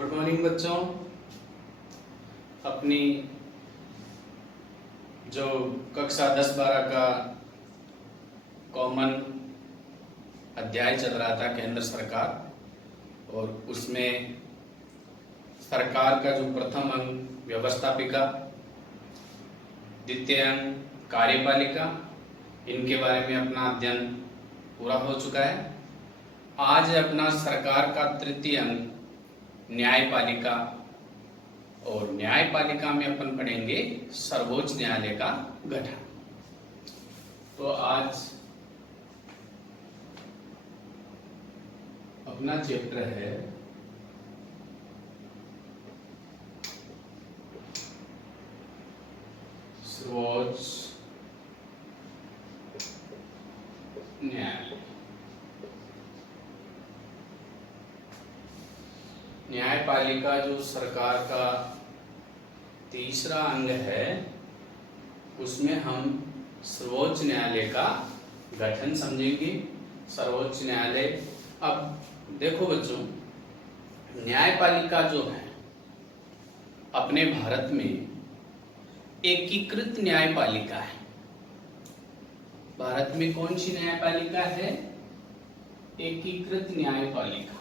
Good morning बच्चों। अपनी जो कक्षा 10-12 का कॉमन अध्याय चल रहा था केंद्र सरकार, और उसमें सरकार का जो प्रथम अंग व्यवस्थापिका, द्वितीय अंग कार्यपालिका, इनके बारे में अपना अध्ययन पूरा हो चुका है। आज है अपना सरकार का तृतीय अंग न्यायपालिका, और न्यायपालिका में अपन पढ़ेंगे सर्वोच्च न्यायालय का गठन। तो आज अपना चैप्टर है सर्वोच्च न्यायालय। न्यायपालिका जो सरकार का तीसरा अंग है, उसमें हम सर्वोच्च न्यायालय का गठन समझेंगे। सर्वोच्च न्यायालय, अब देखो बच्चों, न्यायपालिका जो है अपने भारत में एकीकृत न्यायपालिका है। भारत में कौन सी न्यायपालिका है? एकीकृत न्यायपालिका।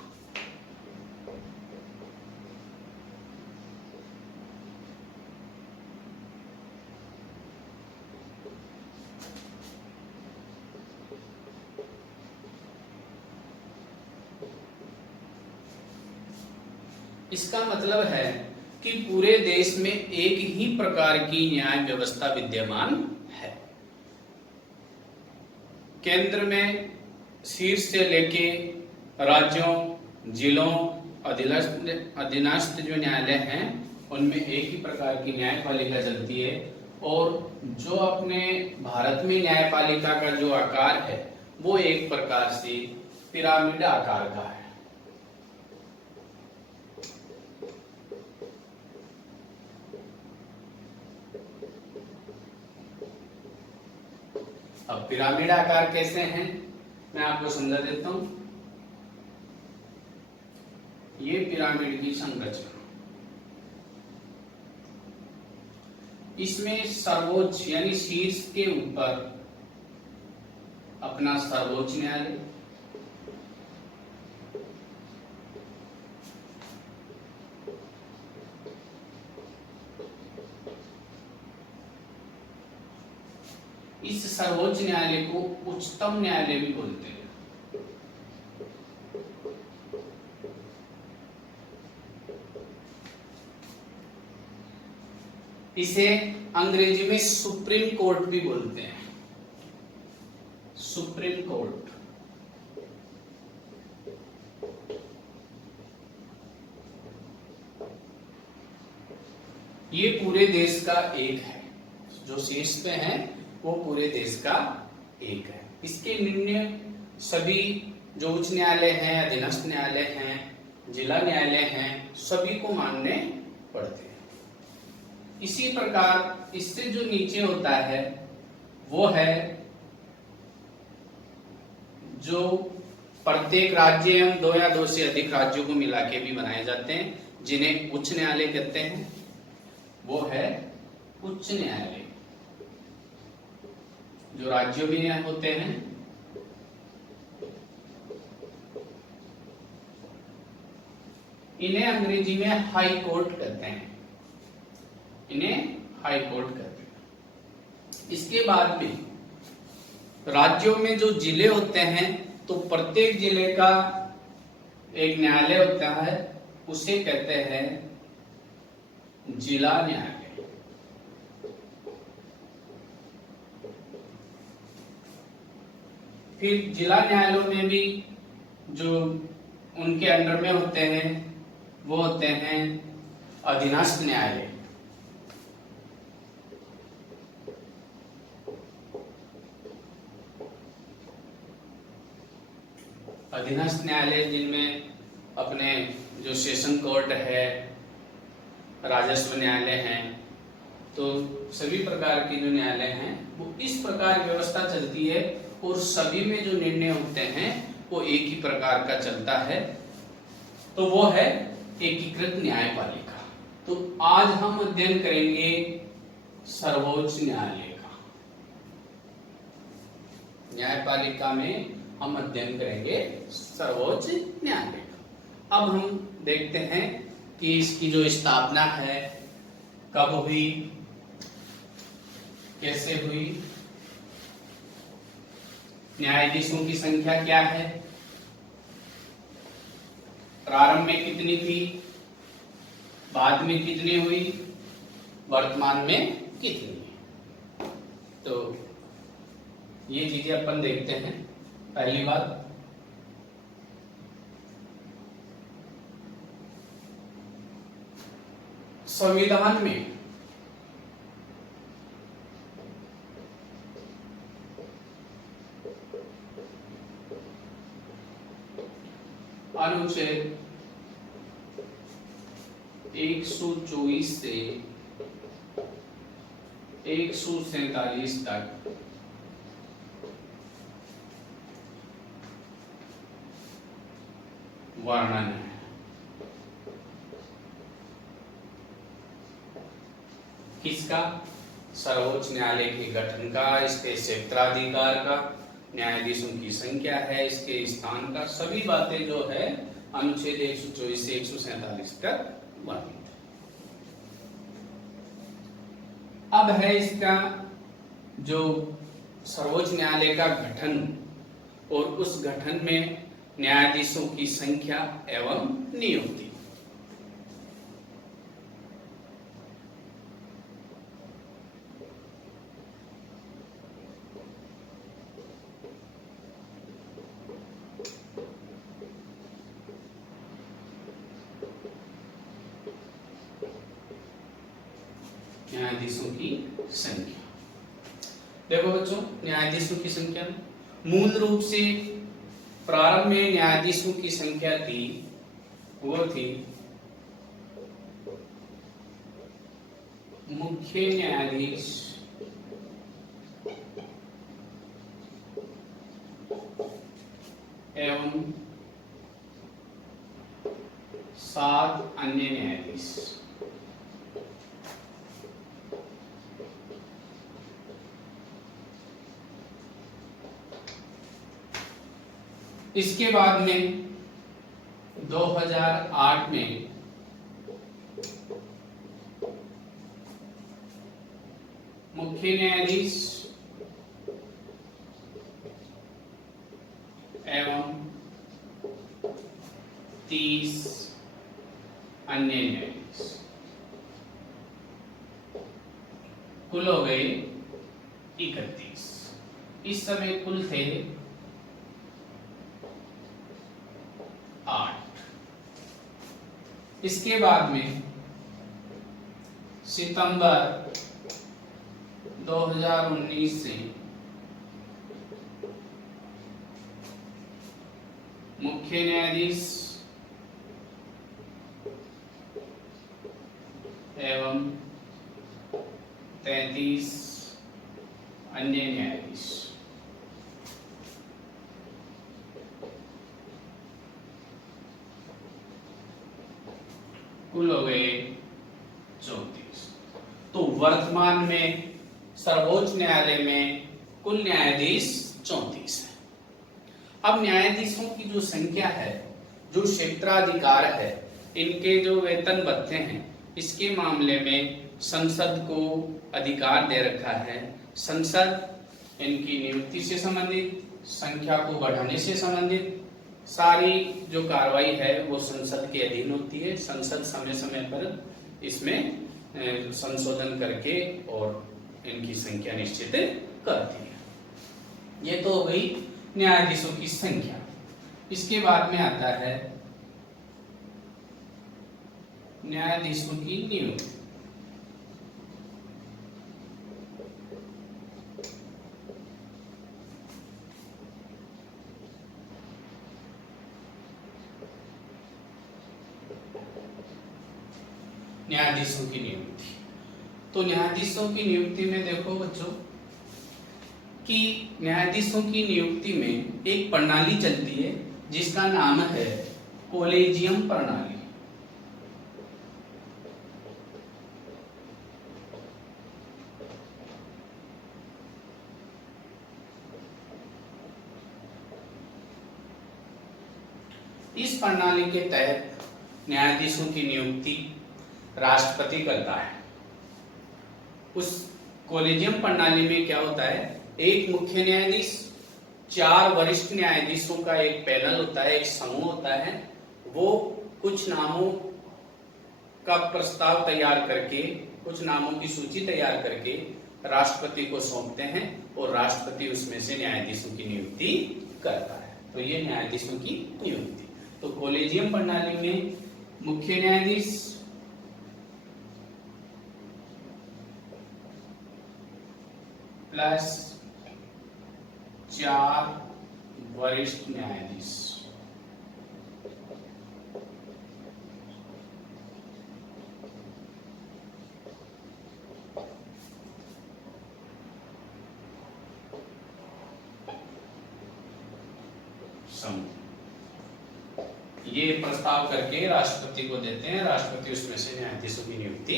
इसका मतलब है कि पूरे देश में एक ही प्रकार की न्याय व्यवस्था विद्यमान है। केंद्र में शीर्ष से लेके राज्यों, जिलों, अधीनस्थ जो न्यायालय हैं, उनमें एक ही प्रकार की न्यायपालिका चलती है। और जो अपने भारत में न्यायपालिका का जो आकार है, वो एक प्रकार से पिरामिड आकार का है। अब पिरामिड आकार कैसे हैं, मैं आपको समझा देता हूं। ये पिरामिड की संरचना, इसमें सर्वोच्च यानी शीर्ष के ऊपर अपना सर्वोच्च न्यायालय, इस सर्वोच्च न्यायालय को उच्चतम न्यायालय भी बोलते हैं। इसे अंग्रेजी में सुप्रीम कोर्ट भी बोलते हैं। Supreme court. ये पूरे देश का एक है, जो शीर्ष पे है वो पूरे देश का एक है। इसके निर्णय सभी जो उच्च न्यायालय हैं, अधीनस्थ न्यायालय हैं, जिला न्यायालय हैं, सभी को मानने पड़ते हैं। इसी प्रकार इससे जो नीचे होता है वो है जो प्रत्येक राज्य एवं 2 या 2 से अधिक राज्यों को मिला के भी बनाए जाते हैं, जिन्हें उच्च न्यायालय कहते हैं। वो है उच्च न्यायालय। जो राज्यों में होते हैं, इन्हें अंग्रेजी में हाई कोर्ट कहते हैं। इन्हें हाई कोर्ट कहते हैं। इसके बाद में राज्यों में जो जिले होते हैं, तो प्रत्येक जिले का एक न्यायालय होता है, उसे कहते हैं जिला न्यायालय। फिर जिला न्यायालयों में भी जो उनके अंडर में होते हैं वो होते हैं अधीनस्थ न्यायालय। अधीनस्थ न्यायालय जिनमें अपने जो सेशन कोर्ट है, राजस्व न्यायालय हैं, तो सभी प्रकार के जो न्यायालय हैं वो इस प्रकार व्यवस्था चलती है। और सभी में जो निर्णय होते हैं वो एक ही प्रकार का चलता है, तो वो है एकीकृत न्यायपालिका। तो आज हम अध्ययन करेंगे सर्वोच्च न्यायालय का। न्यायपालिका में हम अध्ययन करेंगे सर्वोच्च न्यायालय का। अब हम देखते हैं कि इसकी जो स्थापना है कब हुई, कैसे हुई, न्यायाधीशों की संख्या क्या है, प्रारंभ में कितनी थी, बाद में कितनी हुई, वर्तमान में कितनी है। तो ये चीजें अपन देखते हैं। पहली बात, संविधान में अनुच्छेद 124 से 147 तक वर्णन है। किसका? सर्वोच्च न्यायालय के गठन का, इसके क्षेत्राधिकार का, न्यायाधीशों की संख्या है, इसके स्थान का, सभी बातें जो है अनुच्छेद 124 से 147 तक वर्णित है। अब है इसका जो सर्वोच्च न्यायालय का गठन और उस गठन में न्यायाधीशों की संख्या एवं नियुक्ति। न्यायाधीशों की संख्या देखो बच्चों, न्यायाधीशों की संख्या मूल रूप से प्रारंभ में न्यायाधीशों की संख्या थी, वो थी मुख्य न्यायाधीश एवं 7 अन्य न्यायाधीश। इसके बाद में 2008 में मुख्य न्यायाधीश एवं 30 अन्य न्यायाधीश, कुल हो गए 31। इस समय कुल थे 8। इसके बाद में सितंबर 2019 से मुख्य न्यायाधीश एवं 33 अन्य न्यायाधीश, कुल हो गए 34। तो वर्तमान में सर्वोच्च न्यायालय में कुल न्यायाधीश 34 है। अब न्यायाधीशों की जो संख्या है, जो क्षेत्राधिकार है, इनके जो वेतन भत्ते हैं, इसके मामले में संसद को अधिकार दे रखा है। संसद इनकी नियुक्ति से संबंधित, संख्या को बढ़ाने से संबंधित सारी जो कार्रवाई है वो संसद के अधीन होती है। संसद समय समय पर इसमें संशोधन करके और इनकी संख्या निश्चित करती है। ये तो हो गई न्यायाधीशों की संख्या। इसके बाद में आता है न्यायाधीशों की नियुक्ति। न्यायाधीशों की नियुक्ति, तो न्यायाधीशों की नियुक्ति में देखो बच्चों कि न्यायाधीशों की नियुक्ति में एक प्रणाली चलती है जिसका नाम है कॉलेजियम प्रणाली। इस प्रणाली के तहत न्यायाधीशों की नियुक्ति राष्ट्रपति करता है। उस कॉलेजियम प्रणाली में क्या होता है, एक मुख्य न्यायाधीश, 4 वरिष्ठ न्यायाधीशों का एक पैनल होता है, एक समूह होता है। वो कुछ नामों का प्रस्ताव तैयार करके, कुछ नामों की सूची तैयार करके राष्ट्रपति को सौंपते हैं और राष्ट्रपति उसमें से न्यायाधीशों की नियुक्ति करता है। तो ये न्यायाधीशों की नियुक्ति। तो कॉलेजियम प्रणाली में मुख्य न्यायाधीश, प्लस 4 वरिष्ठ न्यायाधीश। ये प्रस्ताव करके राष्ट्रपति को देते हैं, राष्ट्रपति उसमें से न्यायाधीशों की नियुक्ति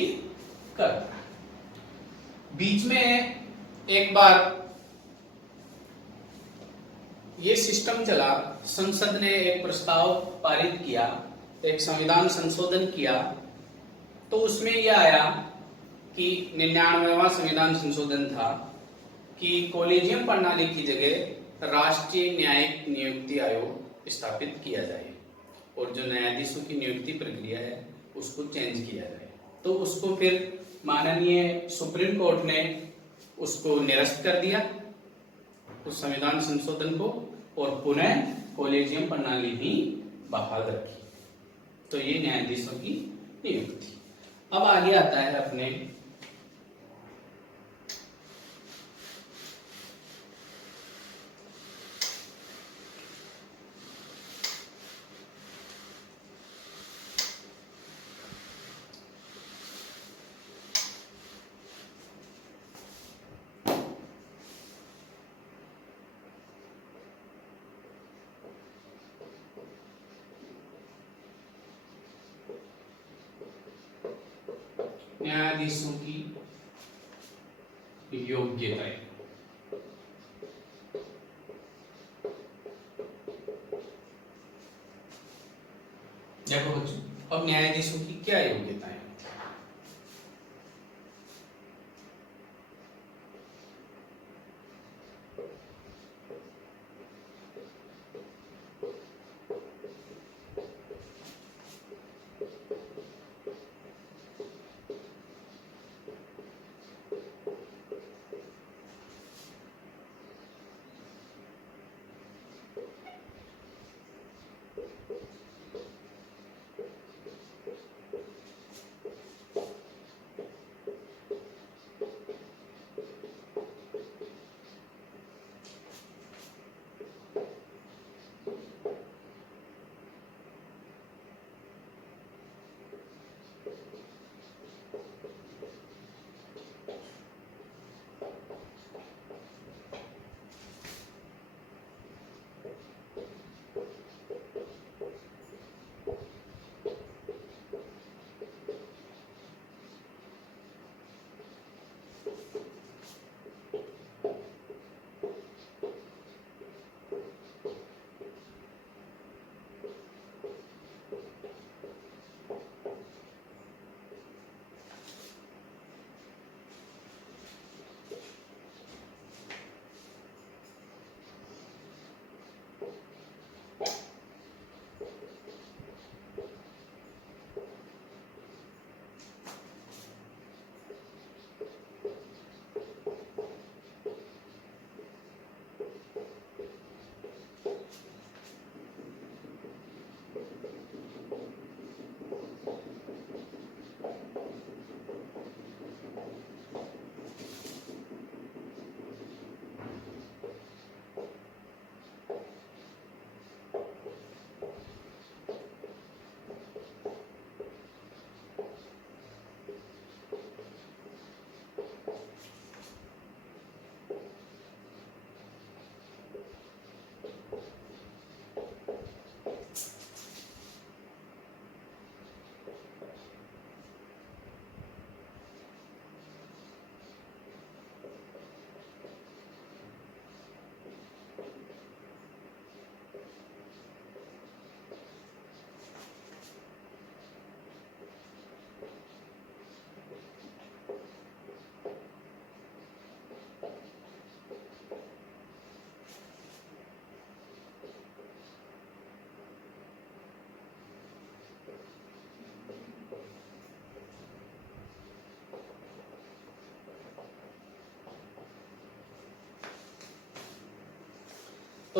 करता है। बीच में एक बार ये सिस्टम चला, संसद ने एक प्रस्ताव पारित किया, एक संविधान संशोधन किया, तो उसमें यह आया कि 99वां संविधान संशोधन था कि कॉलेजियम प्रणाली की जगह राष्ट्रीय न्यायिक नियुक्ति आयोग स्थापित किया जाए और जो न्यायाधीशों की नियुक्ति प्रक्रिया है उसको चेंज किया जाए। तो उसको फिर माननीय सुप्रीम कोर्ट ने उसको निरस्त कर दिया, उस संविधान संशोधन को, और पुनः कॉलेजियम प्रणाली भी बहाल रखी। तो ये न्यायाधीशों की नियुक्ति। अब आगे आता है अपने न्यायाधीशों की योग्यताएं। देखो बच्चों, अब न्यायाधीशों की क्या योग्यताएं?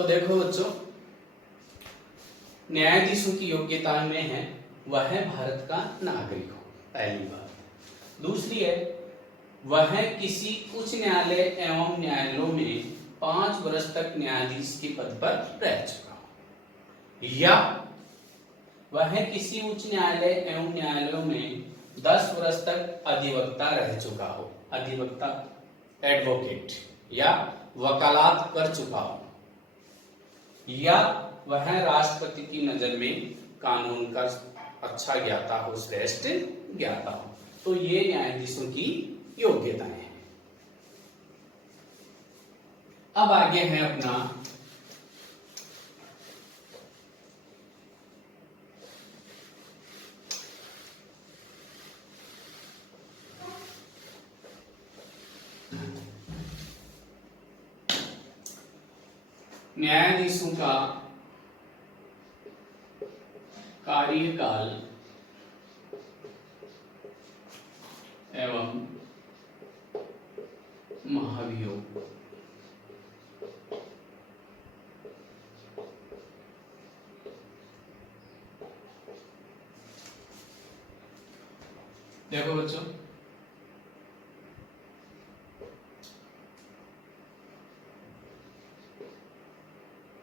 तो देखो बच्चों, न्यायाधीशों की योग्यता में है वह भारत का नागरिक हो, पहली बात। दूसरी है वह किसी उच्च न्यायालय एवं न्यायालयों में 5 वर्ष तक न्यायाधीश के पद पर रह चुका हो, या वह किसी उच्च न्यायालय एवं न्यायालयों में 10 वर्ष तक अधिवक्ता रह चुका हो, अधिवक्ता एडवोकेट या वकालत कर चुका हो, या वह राष्ट्रपति की नजर में कानून का अच्छा ज्ञाता हो, श्रेष्ठ ज्ञाता हो। तो ये न्यायाधीशों की योग्यताएं हैं। अब आगे है अपना न्यायाधीशों का कार्यकाल एवं महाभियोग। देखो बच्चों,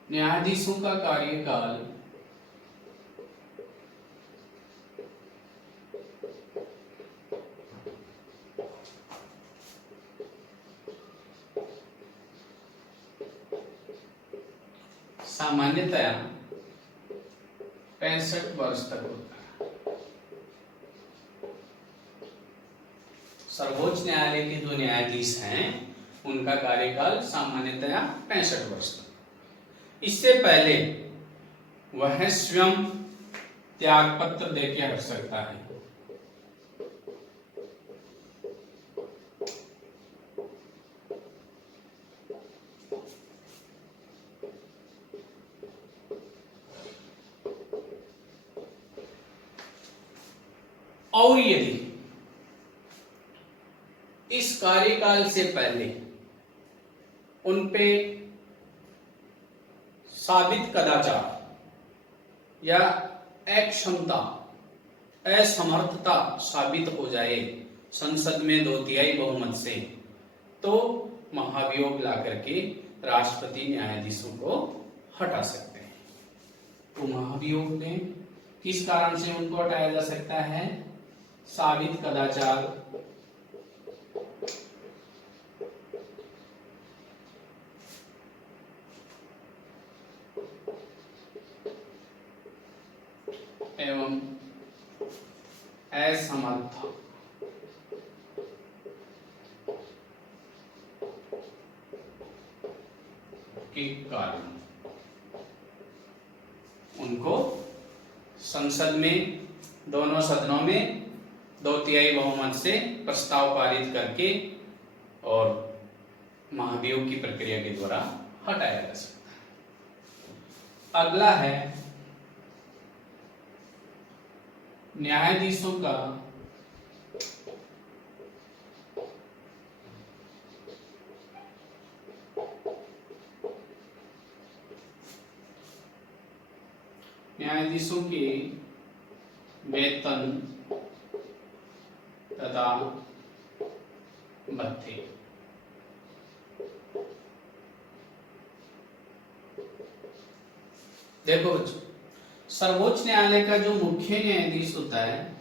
न्यायाधीशों का कार्यकाल सामान्यतया 65 वर्ष तक होता है। सर्वोच्च न्यायालय के जो न्यायाधीश हैं उनका कार्यकाल सामान्यतया 65 वर्ष तक। इससे पहले वह स्वयं त्यागपत्र देके हट सकता है। और यदि इस कार्यकाल से पहले उनपे साबित कदाचार या अक्षमता, असमर्थता साबित हो जाए संसद में 2/3 बहुमत से, तो महाभियोग ला करके राष्ट्रपति न्यायाधीशों को हटा सकते हैं। तो महाभियोग में किस कारण से उनको हटाया जा सकता है? साबित कदाचार एवं असमर्थ के कारण उनको संसद में दोनों सदनों में 2/3 बहुमत से प्रस्ताव पारित करके और महाभियोग की प्रक्रिया के द्वारा हटाया जा सकता है। अगला है न्यायाधीशों का न्यायाधीशों के वेतन तथा भत्ते। देखो बच्चों, सर्वोच्च न्यायालय का जो मुख्य न्यायाधीश होता है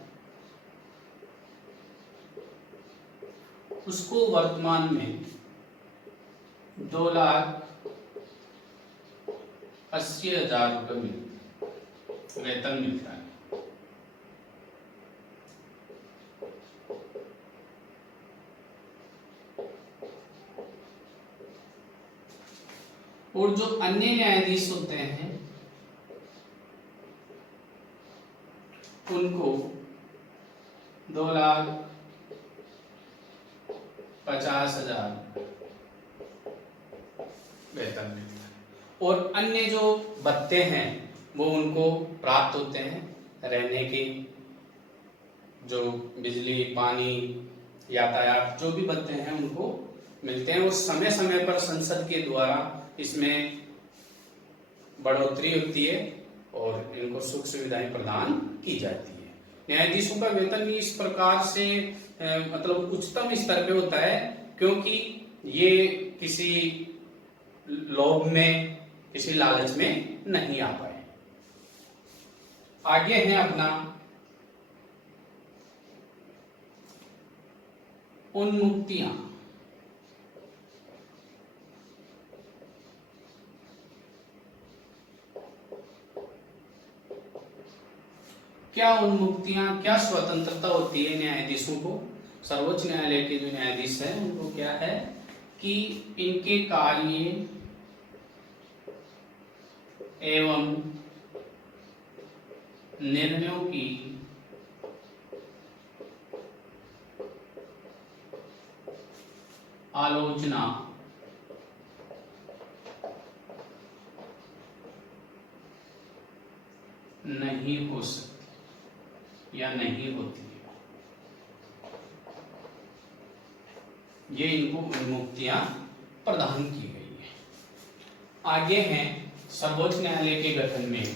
उसको वर्तमान में 2,80,000 रुपये वेतन मिलता है। और जो अन्य न्यायाधीश होते हैं उनको 2,50,000 वेतन मिलता है। और अन्य जो भत्ते हैं वो उनको प्राप्त होते हैं, रहने की, जो बिजली, पानी, यातायात, जो भी भत्ते हैं उनको मिलते हैं। और समय समय पर संसद के द्वारा इसमें बढ़ोतरी होती है और इनको सुख सुविधाएं प्रदान की जाती है। न्यायाधीशों का वेतन भी इस प्रकार से मतलब उच्चतम स्तर पे होता है, क्योंकि ये किसी लोभ में, किसी लालच में नहीं आ पाए। आगे है अपना उन्मुक्तियां। क्या उन्मुक्तियां, क्या स्वतंत्रता होती है न्यायाधीशों को? सर्वोच्च न्यायालय के जो न्यायाधीश हैं उनको क्या है कि इनके कार्य एवं निर्णयों की आलोचना नहीं हो सकती या नहीं होती है। ये इनको उन्मुक्तियां प्रदान की गई है। आगे हैं सर्वोच्च न्यायालय के गठन में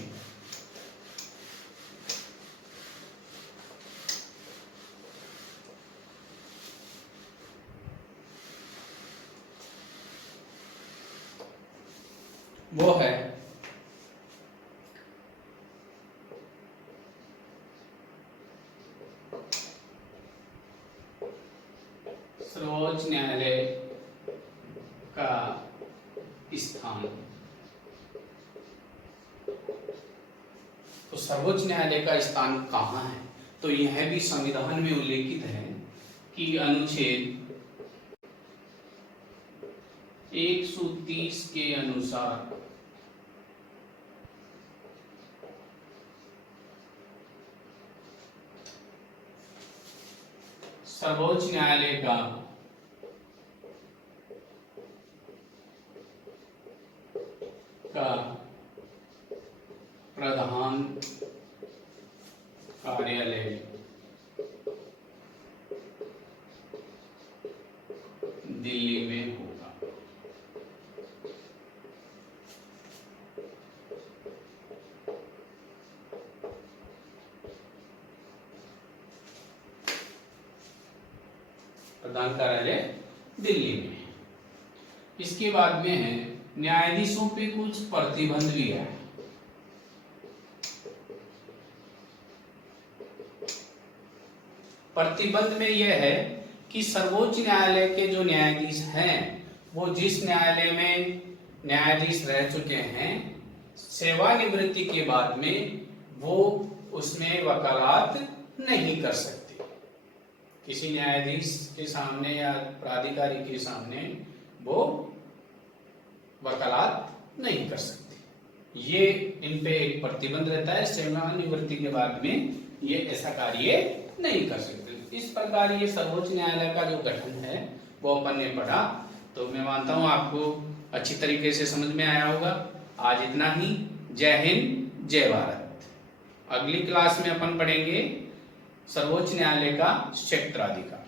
वो है सर्वोच्च न्यायालय का स्थान। तो सर्वोच्च न्यायालय का स्थान कहाँ है? तो यह भी संविधान में उल्लेखित है कि अनुच्छेद 130 के अनुसार सर्वोच्च न्यायालय का प्रधान कार्यालय दिल्ली में होगा। प्रधान कार्यालय दिल्ली में। इसके बाद में है न्यायाधीशों पे कुछ प्रतिबंध भी है। प्रतिबंध में यह है कि सर्वोच्च न्यायालय के जो न्यायाधीश हैं वो जिस न्यायालय में न्यायाधीश रह चुके हैं, सेवानिवृत्ति के बाद में वो उसमें वकालत नहीं कर सकते। किसी न्यायाधीश के सामने या प्राधिकारी के सामने वो वकालत नहीं कर सकते। ये इन पे एक प्रतिबंध रहता है। सेवानिवृत्ति के बाद में ये ऐसा कार्य नहीं कर सकते। इस प्रकार ये सर्वोच्च न्यायालय का जो गठन है वो अपन ने पढ़ा। तो मैं मानता हूँ आपको अच्छी तरीके से समझ में आया होगा। आज इतना ही। जय हिंद, जय भारत। अगली क्लास में अपन पढ़ेंगे सर्वोच्च न्यायालय का क्षेत्राधिकार।